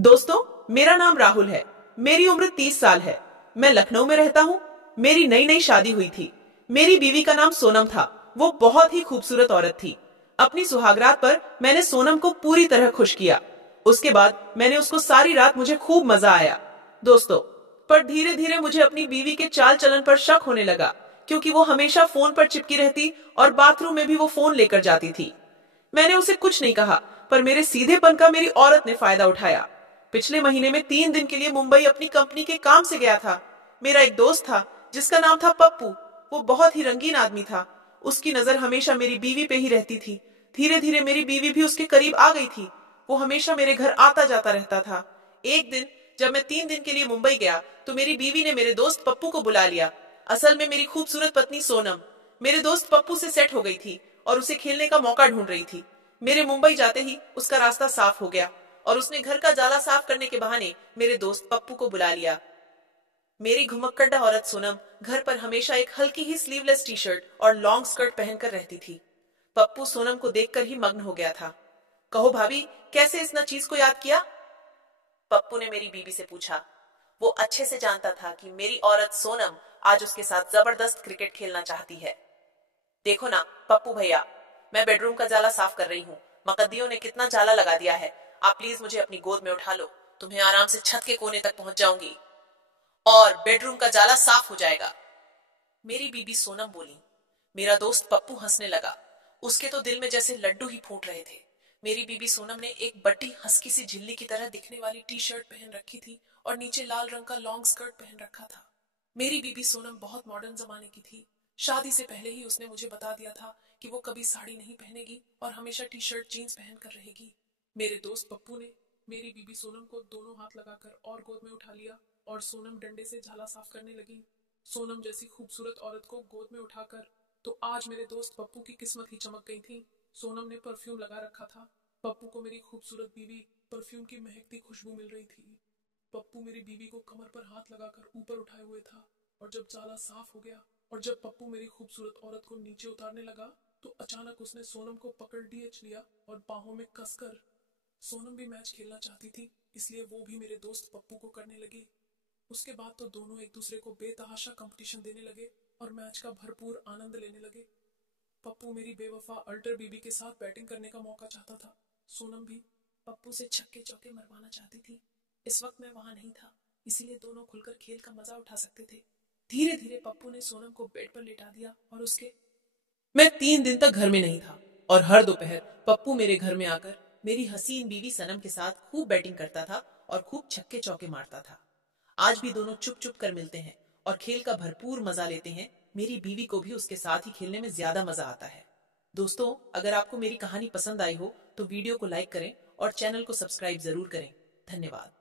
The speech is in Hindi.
दोस्तों, मेरा नाम राहुल है। मेरी उम्र 30 साल है। मैं लखनऊ में रहता हूँ। मेरी नई नई शादी हुई थी। मेरी बीवी का नाम सोनम था। वो बहुत ही खूबसूरत औरत थी। अपनी सुहागरात पर मैंने सोनम को पूरी तरह खुश किया। उसके बाद मैंने उसको सारी रात मुझे खूब मजा आया दोस्तों। पर धीरे धीरे मुझे अपनी बीवी के चाल चलन पर शक होने लगा, क्योंकि वो हमेशा फोन पर चिपकी रहती और बाथरूम में भी वो फोन लेकर जाती थी। मैंने उसे कुछ नहीं कहा, पर मेरे सीधेपन का मेरी औरत ने फायदा उठाया। पिछले महीने में 3 दिन के लिए मुंबई अपनी कंपनी के काम से गया था। मेरा एक दोस्त था जिसका नाम था पप्पू। वो बहुत ही रंगीन आदमी था। उसकी नजर हमेशा मेरी बीवी पे ही रहती थी। धीरे धीरे मेरी बीवी भी उसके करीब आ गई थी। वो हमेशा मेरे घर आता जाता रहता था। एक दिन जब मैं 3 दिन के लिए मुंबई गया तो मेरी बीवी ने मेरे दोस्त पप्पू को बुला लिया। असल में मेरी खूबसूरत पत्नी सोनम मेरे दोस्त पप्पू से सेट हो गई थी और उसे खेलने का मौका ढूंढ रही थी। मेरे मुंबई जाते ही उसका रास्ता साफ हो गया और उसने घर का जाला साफ करने के बहाने मेरे दोस्त पप्पू को बुला लिया। मेरी घुमक्कड़ औरत सोनम घर पर हमेशा एक हल्की ही स्लीवलेस टी शर्ट और लॉन्ग स्कर्ट पहनकर रहती थी। पप्पू सोनम को देखकर ही मग्न हो गया था। कहो भाभी, कैसे इस चीज को याद किया? पप्पू ने मेरी बीबी से पूछा। वो अच्छे से जानता था कि मेरी औरत सोनम आज उसके साथ जबरदस्त क्रिकेट खेलना चाहती है। देखो ना पप्पू भैया, मैं बेडरूम का जाला साफ कर रही हूँ। मकद्दियों ने कितना जाला लगा दिया है। आप प्लीज मुझे अपनी गोद में उठा लो। तुम्हें आराम से छत के कोने तक पहुंच जाऊंगी और बेडरूम का जाला साफ हो जाएगा। मेरी बीबी सोनम बोली। मेरा दोस्त पप्पू हंसने लगा। उसके तो दिल में जैसे लड्डू ही फूट रहे थे। मेरी बीबी सोनम ने एक बड्डी हस्की सी झिल्ली की तरह दिखने वाली टी शर्ट पहन रखी थी और नीचे लाल रंग का लॉन्ग स्कर्ट पहन रखा था। मेरी बीबी सोनम बहुत मॉडर्न जमाने की थी। शादी से पहले ही उसने मुझे बता दिया था कि वो कभी साड़ी नहीं पहनेगी और हमेशा टी शर्ट जीन्स पहन कर रहेगी। मेरे दोस्त पप्पू ने मेरी बीबी सोनम को दोनों हाथ लगाकर और गोद में उठा लिया और सोनम डंडे से झाला साफ करने लगी। सोनम जैसी खूबसूरत औरत को गोद में उठाकर तो आज मेरे दोस्त पप्पू की किस्मत ही चमक गई थी। सोनम ने परफ्यूम लगा रखा था। पप्पू को मेरी खूबसूरत बीवी परफ्यूम की महकती खुशबू मिल रही थी। पप्पू मेरी बीवी को कमर पर हाथ लगाकर ऊपर उठाए हुए था और जब जाला साफ हो गया और जब पप्पू मेरी खूबसूरत औरत को नीचे उतारने लगा तो अचानक उसने सोनम को पकड़ डीएच लिया और बाहों में कसकर। सोनम भी मैच खेलना चाहती थी, इसलिए वो भी मेरे दोस्त पप्पू को करने लगी। उसके बाद तो दोनों एक दूसरे को बेतहाशा कंपटीशन देने लगे और मैच का भरपूर आनंद लेने लगे। पप्पू मेरी बेवफा अल्टर बीबी के साथ बैटिंग करने का मौका चाहता था। सोनम भी पप्पू से छक्के चौके मरवाना चाहती थी। इस वक्त मैं वहां नहीं था, इसीलिए दोनों खुलकर खेल का मजा उठा सकते थे। धीरे धीरे पप्पू ने सोनम को बेड पर लेटा दिया और उसके मैं 3 दिन तक घर में नहीं था और हर दोपहर पप्पू मेरे घर में आकर मेरी हसीन बीवी सनम के साथ खूब बैटिंग करता था और खूब छक्के चौके मारता था। आज भी दोनों चुप चुप कर मिलते हैं और खेल का भरपूर मजा लेते हैं। मेरी बीवी को भी उसके साथ ही खेलने में ज्यादा मजा आता है। दोस्तों, अगर आपको मेरी कहानी पसंद आई हो तो वीडियो को लाइक करें और चैनल को सब्सक्राइब जरूर करें। धन्यवाद।